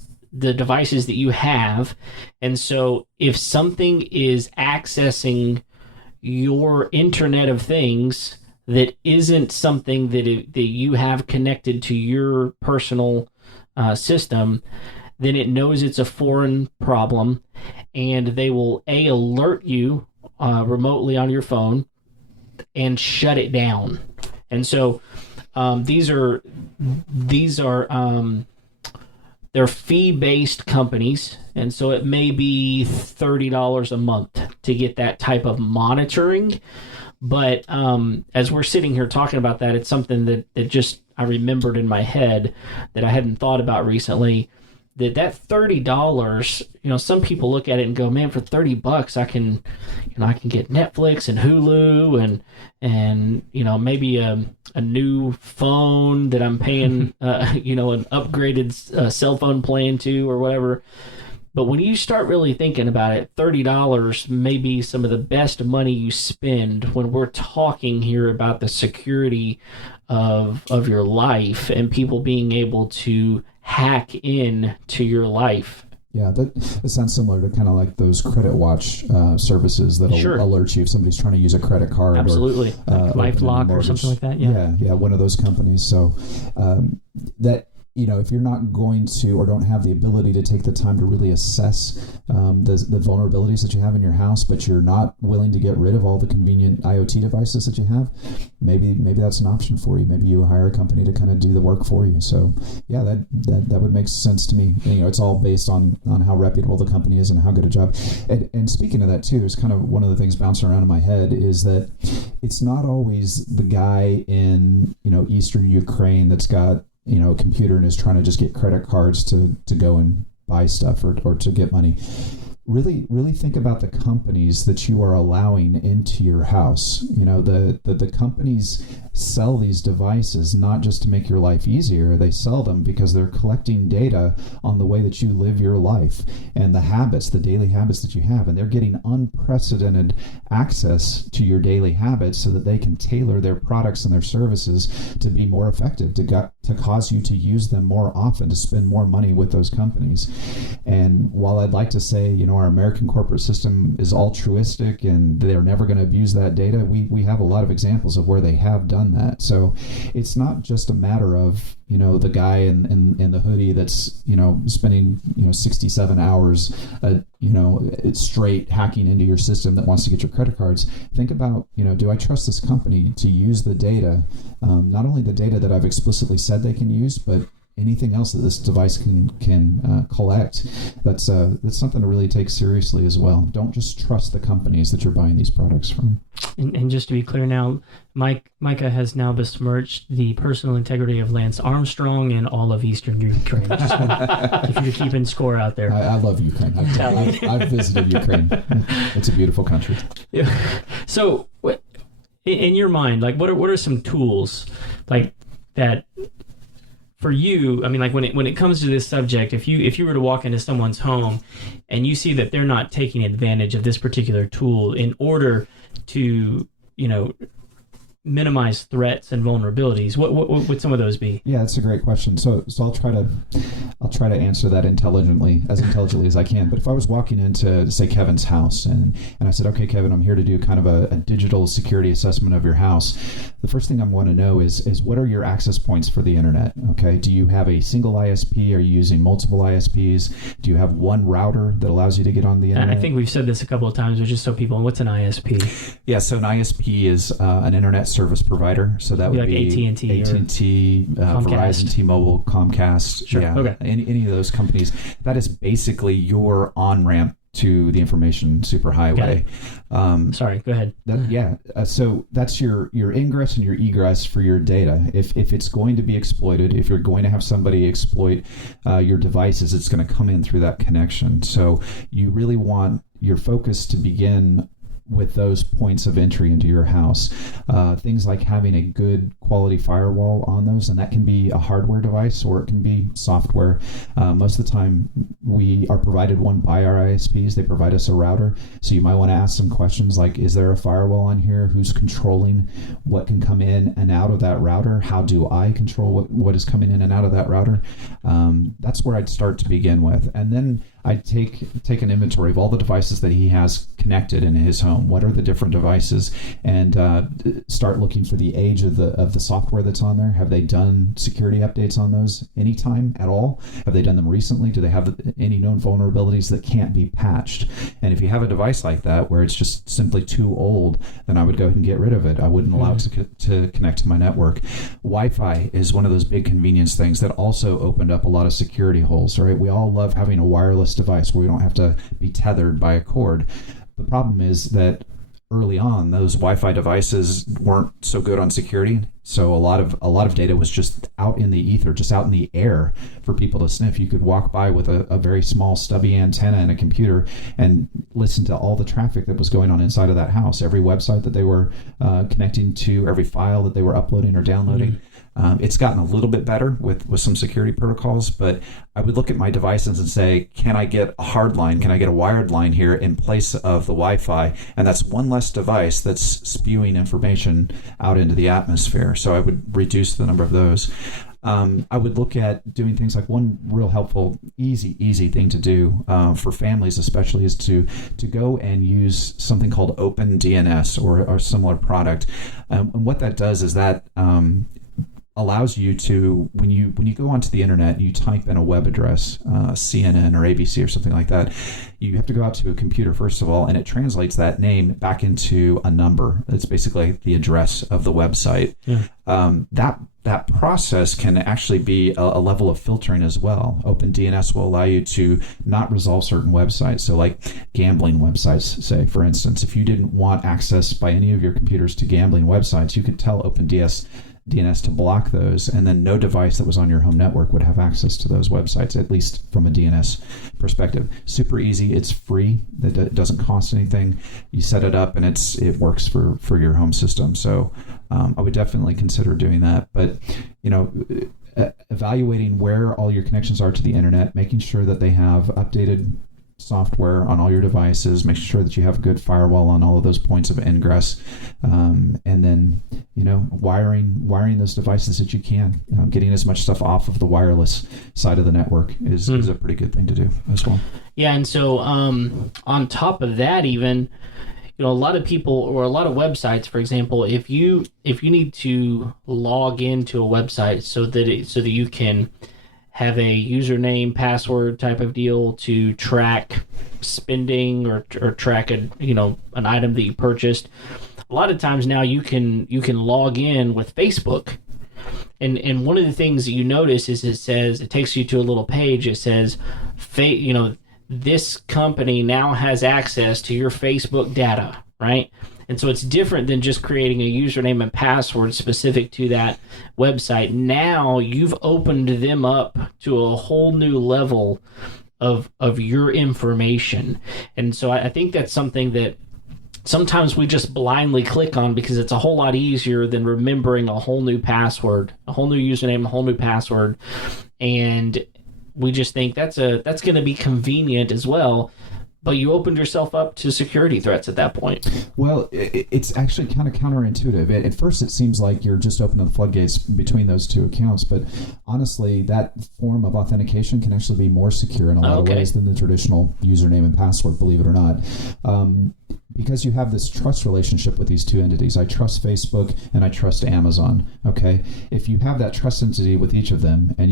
that you have. And so if something is accessing your Internet of Things that isn't something that you have connected to your personal system, then it knows it's a foreign problem, and they will alert you remotely on your phone and shut it down. And so these are they're fee-based companies, and so it may be $30 a month to get that type of monitoring. But as we're sitting here talking about that, it's something that just I remembered in my head that I hadn't thought about recently. That $30, some people look at it and go, man, for $30 I can get Netflix and Hulu and maybe a new phone that I'm paying an upgraded cell phone plan to or whatever. But when you start really thinking about it, $30 may be some of the best money you spend when we're talking here about the security of your life and people being able to hack in to your life. Yeah, that sounds similar to kind of like those credit watch services that'll alert you if somebody's trying to use a credit card. Absolutely. Like LifeLock or something like that. Yeah, one of those companies. So that if you're not going to or don't have the ability to take the time to really assess the vulnerabilities that you have in your house, but you're not willing to get rid of all the convenient IoT devices that you have, maybe that's an option for you. Maybe you hire a company to kind of do the work for you. So yeah, that would make sense to me. It's all based on how reputable the company is and how good a job. And speaking of that too, there's kind of one of the things bouncing around in my head is that it's not always the guy in eastern Ukraine that's got a computer and is trying to just get credit cards to go and buy stuff or to get money. Really think about the companies that you are allowing into your house. The companies sell these devices not just to make your life easier. They sell them because they're collecting data on the way that you live your life and the daily habits that you have. And they're getting unprecedented access to your daily habits so that they can tailor their products and their services to be more effective, to cause you to use them more often, to spend more money with those companies. And while I'd like to say, our American corporate system is altruistic and they're never going to abuse that data. We have a lot of examples of where they have done that. So it's not just a matter of, the guy in the hoodie that's, spending, 67 hours, straight hacking into your system that wants to get your credit cards. Think about, do I trust this company to use the data, not only the data that I've explicitly said they can use, but anything else that this device can collect. That's something to really take seriously as well. Don't just trust the companies that you're buying these products from. And just to be clear now, Micah has now besmirched the personal integrity of Lance Armstrong and all of Eastern Ukraine. Just if you're keeping score out there. I love Ukraine. I've visited Ukraine. It's a beautiful country. Yeah. So, in your mind, like what are some tools like that? For you, I mean, like when it comes to this subject, if you were to walk into someone's home and you see that they're not taking advantage of this particular tool in order to, minimize threats and vulnerabilities, what would some of those be? Yeah, that's a great question. So I'll try to answer that as intelligently as I can. But if I was walking into, say, Kevin's house and I said, okay, Kevin, I'm here to do kind of a digital security assessment of your house, the first thing I want to know is what are your access points for the internet? Okay, do you have a single ISP? Are you using multiple ISPs? Do you have one router that allows you to get on the internet? I think we've said this a couple of times, but just so people, what's an ISP? Yeah, so an ISP is an internet service provider. So that would like be AT&T, Verizon, T-Mobile, Comcast. Sure. Yeah, okay. Any of those companies. That is basically your on-ramp to the information superhighway. Sorry, go ahead. So that's your ingress and your egress for your data. If it's going to be exploited, if you're going to have somebody exploit your devices, it's going to come in through that connection. So you really want your focus to begin with those points of entry into your house. Things like having a good quality firewall on those, and that can be a hardware device or it can be software. Most of the time we are provided one by our ISPs. They provide us a router. So you might want to ask some questions like, is there a firewall on here? Who's controlling what can come in and out of that router? How do I control what is coming in and out of that router? That's where I'd start to begin with. And then I'd take an inventory of all the devices that he has connected in his home. What are the different devices? And start looking for the age of the software that's on there. Have they done security updates on those anytime at all? Have they done them recently? Do they have any known vulnerabilities that can't be patched? And if you have a device like that where it's just simply too old, then I would go ahead and get rid of it. I wouldn't allow it to connect to my network. Wi-Fi is one of those big convenience things that also opened up a lot of security holes, right? We all love having a wireless device where we don't have to be tethered by a cord. The problem is that early on, those Wi-Fi devices weren't so good on security. So a lot of data was just out in the ether, just out in the air for people to sniff. You could walk by with a very small stubby antenna and a computer and listen to all the traffic that was going on inside of that house, every website that they were connecting to, every file that they were uploading or downloading. It's gotten a little bit better with some security protocols, but I would look at my devices and say, can I get a hard line? Can I get a wired line here in place of the Wi-Fi? And that's one less device that's spewing information out into the atmosphere. So I would reduce the number of those. I would look at doing things like one real helpful, easy thing to do for families especially is to go and use something called OpenDNS or a similar product. And what that does is that allows you to, when you go onto the internet and you type in a web address, CNN or ABC or something like that, you have to go out to a computer first of all, and it translates that name back into a number. It's basically the address of the website. Yeah. That process can actually be a level of filtering as well. OpenDNS will allow you to not resolve certain websites. So like gambling websites, say, for instance, if you didn't want access by any of your computers to gambling websites, you could tell OpenDNS to block those, and then no device that was on your home network would have access to those websites, at least from a DNS perspective. Super easy. It's free. It doesn't cost anything. You set it up and it works for your home system. So I would definitely consider doing that. But, evaluating where all your connections are to the internet, making sure that they have updated software on all your devices, making sure that you have a good firewall on all of those points of ingress, and then wiring those devices that you can. Getting as much stuff off of the wireless side of the network is a pretty good thing to do as well. Yeah, and so on top of that, even a lot of people or a lot of websites, for example, if you need to log into a website so that you can have a username, password type of deal to track spending or track an item that you purchased. A lot of times now you can log in with Facebook, and one of the things that you notice is it takes you to a little page. It says, this company now has access to your Facebook data, right? And so it's different than just creating a username and password specific to that website. Now you've opened them up to a whole new level of your information. And so I think that's something that sometimes we just blindly click on because it's a whole lot easier than remembering a whole new password, a whole new username, a whole new password. And we just think that's going to be convenient as well. But you opened yourself up to security threats at that point. Well, it's actually kind of counterintuitive. At first, it seems like you're just opening the floodgates between those two accounts. But honestly, that form of authentication can actually be more secure in a lot of ways than the traditional username and password, believe it or not. Because you have this trust relationship with these two entities. I trust Facebook and I trust Amazon. Okay, if you have that trust entity with each of them, and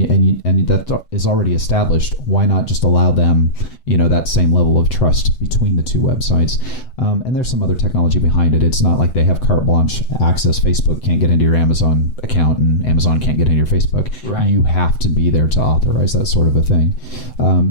that is already established, why not just allow them, that same level of trust between the two websites? And there's some other technology behind it. It's not like they have carte blanche access. Facebook can't get into your Amazon account, and Amazon can't get into your Facebook. Right. You have to be there to authorize that sort of a thing.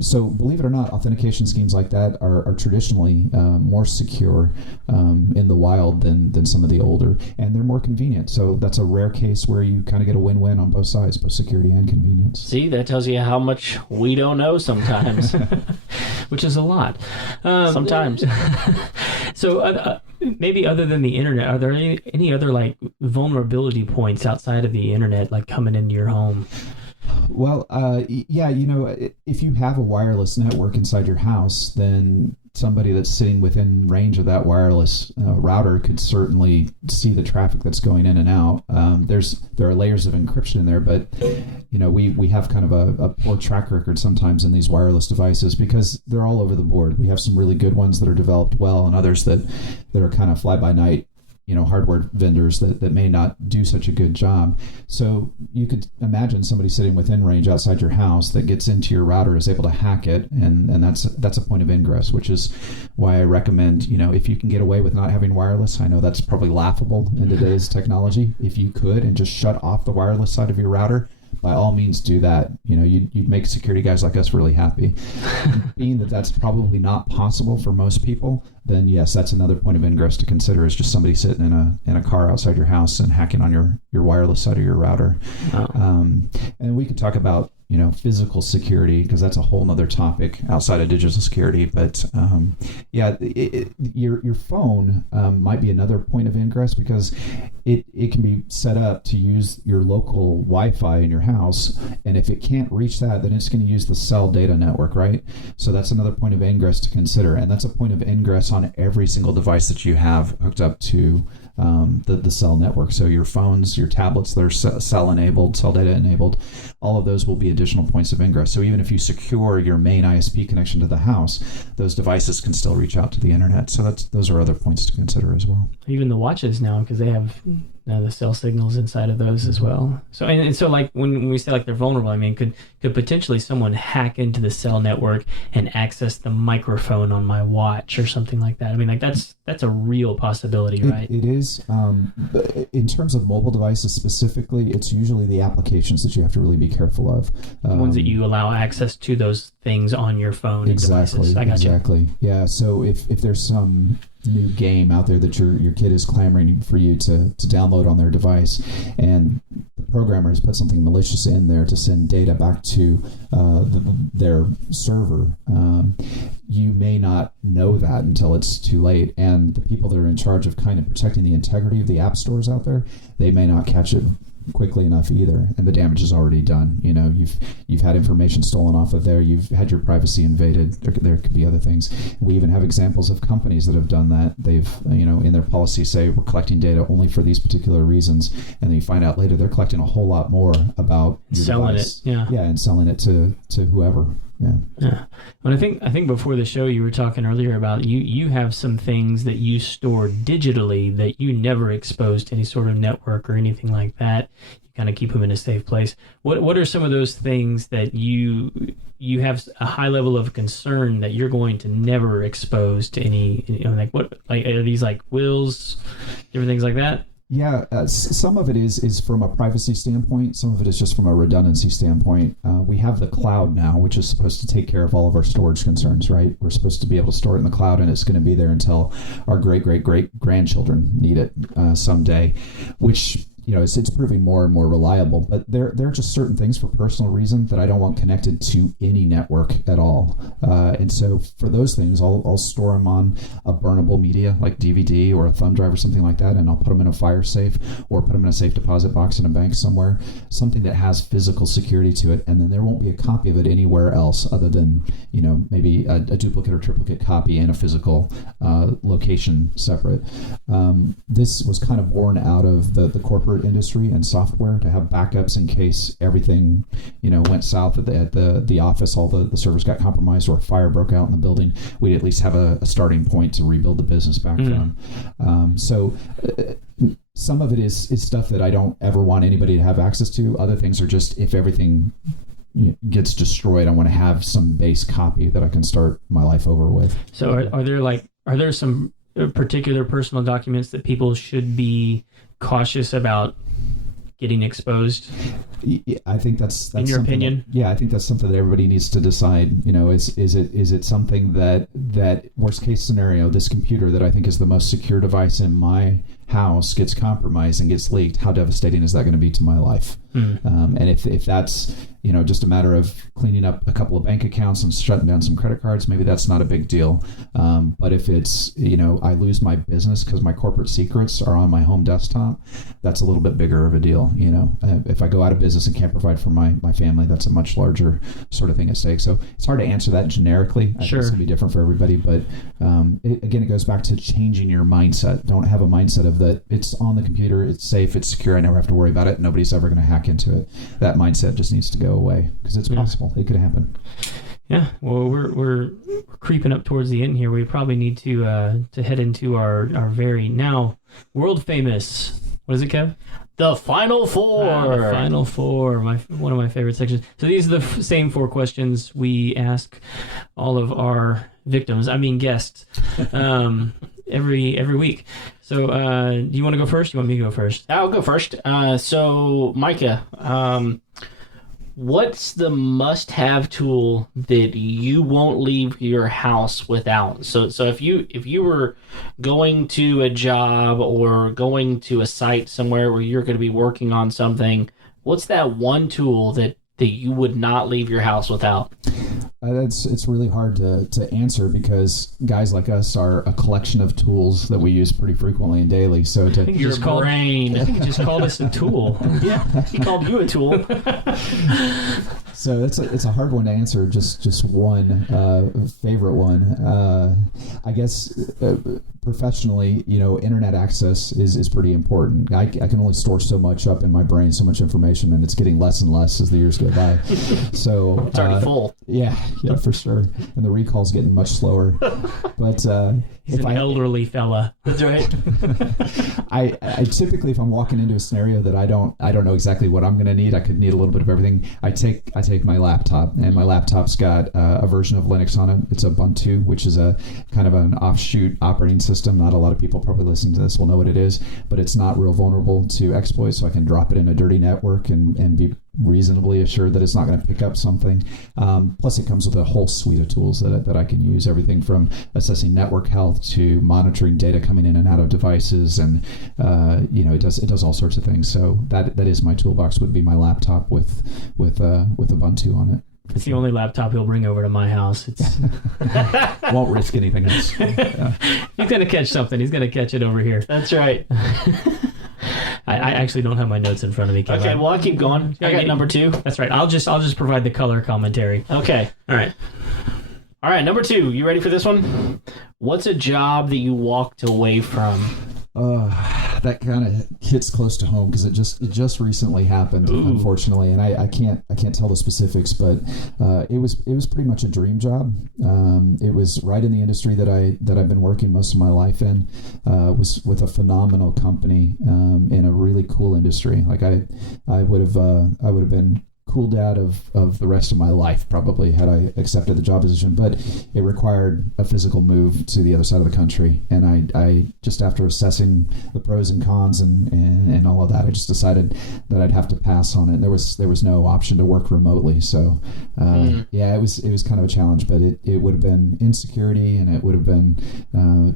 So believe it or not, authentication schemes like that are traditionally more secure in the wild than some of the older, and they're more convenient. So that's a rare case where you kind of get a win-win on both sides, both security and convenience. See, that tells you how much we don't know sometimes. Which is a lot. Sometimes. So maybe other than the internet, are there any other like vulnerability points outside of the internet, like coming into your home? Well, if you have a wireless network inside your house, then somebody that's sitting within range of that wireless router could certainly see the traffic that's going in and out. There are layers of encryption in there, but we have kind of a poor track record sometimes in these wireless devices because they're all over the board. We have some really good ones that are developed well, and others that are kind of fly by night. Hardware vendors that may not do such a good job. So you could imagine somebody sitting within range outside your house that gets into your router, is able to hack it, and that's a point of ingress, which is why I recommend, if you can get away with not having wireless, I know that's probably laughable in today's technology. If you could and just shut off the wireless side of your router, by all means do that. You'd make security guys like us really happy. Being that that's probably not possible for most people, then yes, that's another point of ingress to consider, is just somebody sitting in a car outside your house and hacking on your wireless side of your router. And we could talk about physical security, because that's a whole nother topic outside of digital security. But your phone might be another point of ingress, because it can be set up to use your local Wi-Fi in your house, and if it can't reach that, then it's going to use the cell data network, right? So that's another point of ingress to consider, and that's a point of ingress on every single device that you have hooked up to the cell network. So your phones, your tablets, they're cell enabled, cell data enabled. All of those will be additional points of ingress. So even if you secure your main ISP connection to the house, those devices can still reach out to the internet. So those are other points to consider as well. Even the watches now, because they have the cell signals inside of those as well. So and so like when we say like they're vulnerable, I mean, could potentially someone hack into the cell network and access the microphone on my watch or something like that? I mean, like that's a real possibility, right? It is. But in terms of mobile devices specifically, it's usually the applications that you have to really be careful of. The ones that you allow access to those things on your phone. Exactly. I got exactly. You. Yeah. So if there's some new game out there that your kid is clamoring for you to download on their device, and the programmers put something malicious in there to send data back to their server, you may not know that until it's too late. And the people that are in charge of kind of protecting the integrity of the app stores out there, they may not catch it quickly enough either, and the damage is already done. You've had information stolen off of there. You've had your privacy invaded. There could be other things. We even have examples of companies that have done that. They've in their policy say we're collecting data only for these particular reasons, and then you find out later they're collecting a whole lot more about your selling device. it. Yeah, and selling it to whoever. Yeah. But I think before the show you were talking earlier about you have some things that you store digitally that you never expose to any sort of network or anything like that. You kind of keep them in a safe place. What are some of those things that you have a high level of concern that you're going to never expose to any, are these like wills, different things like that? Yeah, some of it is from a privacy standpoint. Some of it is just from a redundancy standpoint. We have the cloud now, which is supposed to take care of all of our storage concerns, right? We're supposed to be able to store it in the cloud, and it's going to be there until our great-great-great-grandchildren need it someday, which it's proving more and more reliable. But there are just certain things for personal reason that I don't want connected to any network at all. And so for those things, I'll store them on a burnable media like DVD or a thumb drive or something like that, and I'll put them in a fire safe or put them in a safe deposit box in a bank somewhere, something that has physical security to it, and then there won't be a copy of it anywhere else other than maybe a duplicate or triplicate copy in a physical location separate. This was kind of born out of the corporate industry and software to have backups in case everything went south at the office, all the servers got compromised or a fire broke out in the building. We'd at least have a starting point to rebuild the business back from. So some of it is stuff that I don't ever want anybody to have access to. Other things are just if everything gets destroyed, I want to have some base copy that I can start my life over with. So are there some particular personal documents that people should be cautious about getting exposed? I think that's in your opinion. I think that's something that everybody needs to decide. Is it something that worst case scenario, this computer that I think is the most secure device in my house gets compromised and gets leaked? How devastating is that going to be to my life? And if that's just a matter of cleaning up a couple of bank accounts and shutting down some credit cards, maybe that's not a big deal. But if it's I lose my business because my corporate secrets are on my home desktop, that's a little bit bigger of a deal. If I go out of business and can't provide for my family, that's a much larger sort of thing at stake. So it's hard to answer that generically. I think it's going to be different for everybody. But it goes back to changing your mindset. Don't have a mindset of that it's on the computer, it's safe, it's secure, I never have to worry about it, nobody's ever going to hack into it. That mindset just needs to go away because it's possible. It could happen. Yeah. Well, we're creeping up towards the end here. We probably need to head into our very now world famous. What is it, Kev? The Final Four. The Final Four. One of my favorite sections. So these are the same 4 questions we ask all of our guests, every week. So, do you want to go first? Do you want me to go first? I'll go first. So, Micah, what's the must-have tool that you won't leave your house without? So if you were going to a job or going to a site somewhere where you're going to be working on something, what's that one tool that you would not leave your house without? It's really hard to answer because guys like us are a collection of tools that we use pretty frequently and daily. So I think he just called us a tool. Yeah, he called you a tool. So it's a hard one to answer. Just one favorite one. I guess professionally, internet access is pretty important. I can only store so much up in my brain, so much information, and it's getting less and less as the years go by. So it's already full. Yeah, for sure. And the recall's getting much slower. But he's an elderly fella. That's right. I typically, if I'm walking into a scenario that I don't know exactly what I'm going to need, I could need a little bit of everything. I take my laptop, and my laptop's got a version of Linux on it. It's Ubuntu, which is a kind of an offshoot operating system. Not a lot of people probably listen to this will know what it is, but it's not real vulnerable to exploits, so I can drop it in a dirty network and be reasonably assured that it's not going to pick up something. Plus, it comes with a whole suite of tools that I can use, everything from assessing network health to monitoring data coming in and out of devices, and it does all sorts of things. So that is my toolbox. Would be my laptop with Ubuntu on it. It's the only laptop he'll bring over to my house. It's won't risk anything else. Yeah. He's gonna catch something. He's gonna catch it over here. That's right. I actually don't have my notes in front of me, Kev. Okay, well, I'll keep going. I got number 2. That's right. I'll just provide the color commentary. Okay. All right, number 2. You ready for this one? What's a job that you walked away from? That kind of hits close to home because it just recently happened, unfortunately, and I can't tell the specifics, but it was pretty much a dream job. It was right in the industry that I've been working most of my life in. Was with a phenomenal company in a really cool industry. Like I would have been cool dad of the rest of my life probably had I accepted the job position, but it required a physical move to the other side of the country, and I just after assessing the pros and cons and all of that, I just decided that I'd have to pass on it. There was no option to work remotely, so yeah, it was kind of a challenge, but it would have been insecurity, and it would have been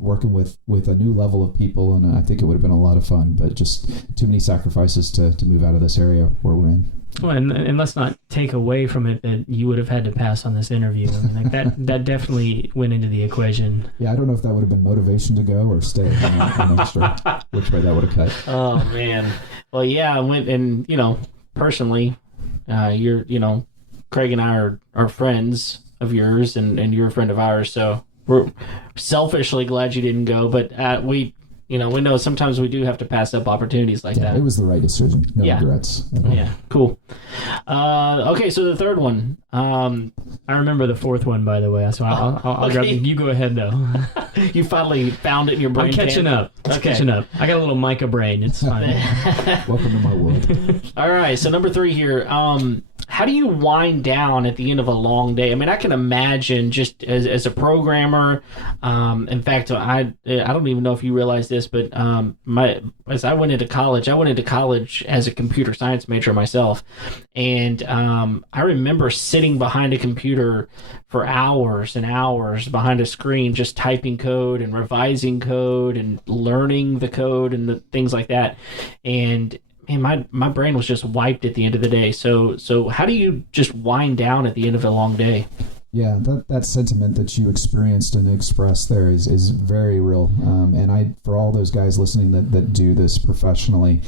working with a new level of people, and I think it would have been a lot of fun, but just too many sacrifices to move out of this area where we're in. Well, and let's not take away from it that you would have had to pass on this interview. I mean, like that definitely went into the equation. Yeah, I don't know if that would have been motivation to go or stay. I'm not sure which way that would have cut. Oh, man. Well, yeah, and personally, Craig and I are friends of yours, and you're a friend of ours, so we're selfishly glad you didn't go, but we know sometimes we do have to pass up opportunities like that. It was the right decision. No regrets. Yeah, cool. Okay, so the third one. I remember the fourth one, by the way, so I'll grab it. You go ahead, though. You finally found it in your brain. I'm catching up. Catching up. I got a little Micah brain. It's fine. Welcome to my world. All right, so number 3 here. How do you wind down at the end of a long day? I mean, I can imagine just as a programmer. In fact, I don't even know if you realize this, but as I went into college as a computer science major myself, and I remember sitting behind a computer for hours and hours behind a screen, just typing code and revising code and learning the code and the things like that, and man, my brain was just wiped at the end of the day. So how do you just wind down at the end of a long day? Yeah, that sentiment that you experienced and expressed there is very real. And for all those guys listening that do this professionally,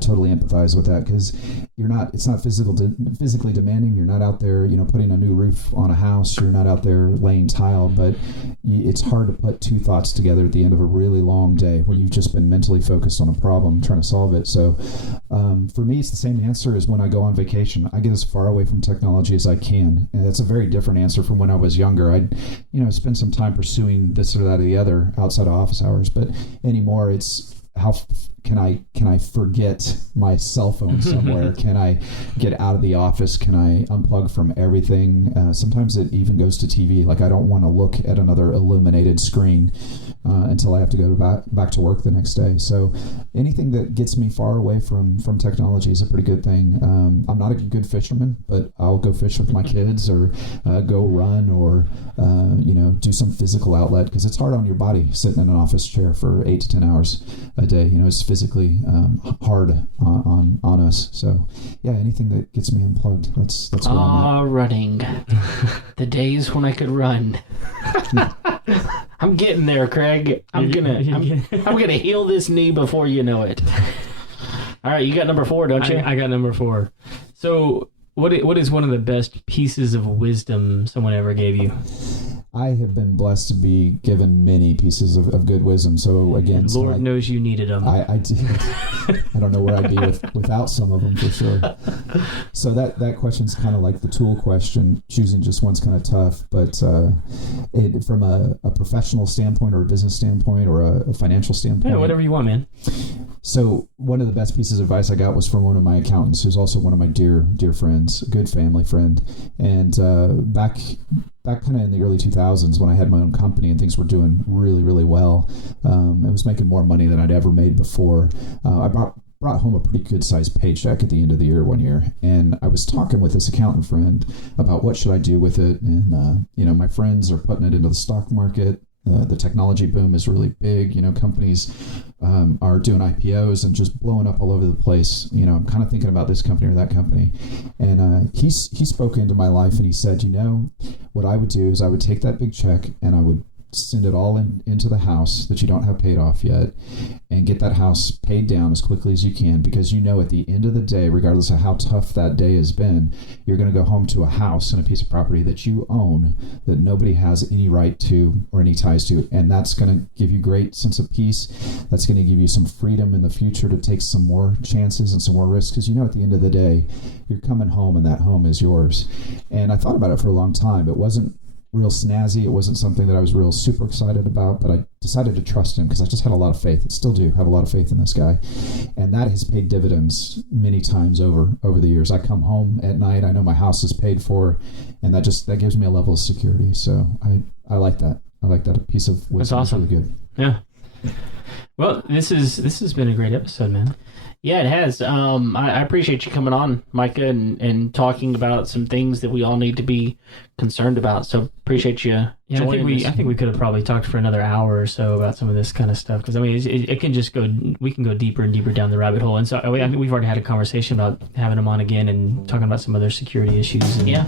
totally empathize with that, because it's not physically demanding. You're not out there, putting a new roof on a house. You're not out there laying tile, but it's hard to put two thoughts together at the end of a really long day when you've just been mentally focused on a problem, trying to solve it. So for me, it's the same answer as when I go on vacation. I get as far away from technology as I can, and that's a very different answer from when I was younger. I'd spend some time pursuing this or that or the other outside of office hours, but anymore it's how can I forget my cell phone somewhere? Can I get out of the office? Can I unplug from everything? Sometimes it even goes to TV. Like I don't want to look at another illuminated screen until I have to go back to work the next day. So anything that gets me far away from technology is a pretty good thing. I'm not a good fisherman, but I'll go fish with my kids or go run or do some physical outlet, because it's hard on your body sitting in an office chair for 8 to 10 hours a day. It's physically hard on us. So yeah, anything that gets me unplugged, that's where I'm at. Running. The days when I could run. I'm getting there, Craig. I'm gonna heal this knee before you know it. All right, you got number 4, don't you? I got number 4. So what is one of the best pieces of wisdom someone ever gave you? I have been blessed to be given many pieces of good wisdom. So again, Lord knows you needed them. I did. I don't know where I'd be without some of them for sure. So that question's kind of like the tool question. Choosing just one's kind of tough, but from a professional standpoint or a business standpoint or a financial standpoint. Yeah, whatever you want, man. So one of the best pieces of advice I got was from one of my accountants, who's also one of my dear friends, a good family friend. And back kind of in the early 2000s when I had my own company and things were doing really, really well, I was making more money than I'd ever made before. I brought home a pretty good sized paycheck at the end of the year one year, and I was talking with this accountant friend about what should I do with it. And my friends are putting it into the stock market. The technology boom is really big. Companies are doing IPOs and just blowing up all over the place. I'm kind of thinking about this company or that company. And he spoke into my life and he said, what I would do is I would take that big check and I would send it all into the house that you don't have paid off yet, and get that house paid down as quickly as you can, because you know at the end of the day, regardless of how tough that day has been, you're going to go home to a house and a piece of property that you own, that nobody has any right to or any ties to, and that's going to give you great sense of peace. That's going to give you some freedom in the future to take some more chances and some more risks, because you know at the end of the day, you're coming home and that home is yours. And I thought about it for a long time. It wasn't real snazzy. It wasn't something that I was real super excited about, but I decided to trust him because I just had a lot of faith. I still do have a lot of faith in this guy. And that has paid dividends many times over the years. I come home at night, I know my house is paid for, and that gives me a level of security. So I like that. I like that piece of wisdom. That's awesome. Really good. Yeah. Well, this has been a great episode, man. Yeah, it has. I appreciate you coming on, Micah, and talking about some things that we all need to be concerned about. So appreciate you joining I think we could have probably talked for another hour or so about some of this kind of stuff, because I mean it can just go. We can go deeper and deeper down the rabbit hole. And so I mean, we've already had a conversation about having him on again and talking about some other security issues. And, yeah.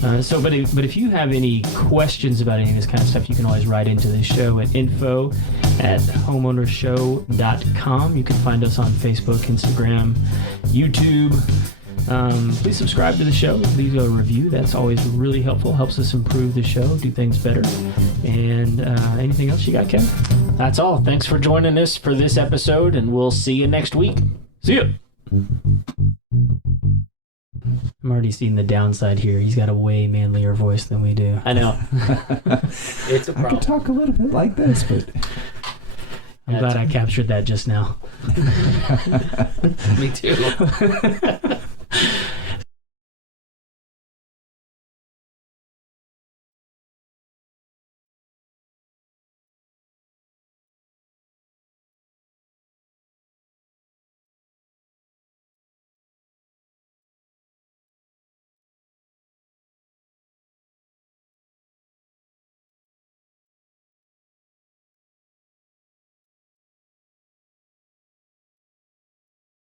But if you have any questions about any of this kind of stuff, you can always write into the show at info@homeownershow.com. You can find us on Facebook, Instagram, YouTube. Please subscribe to the show. Leave a review. That's always really helpful. Helps us improve the show, do things better. And anything else you got, Kev? That's all. Thanks for joining us for this episode, and we'll see you next week. See ya. I'm already seeing the downside here. He's got a way manlier voice than we do. I know. It's a I problem. could talk a little bit like this, but I'm glad I captured that just now. Me too.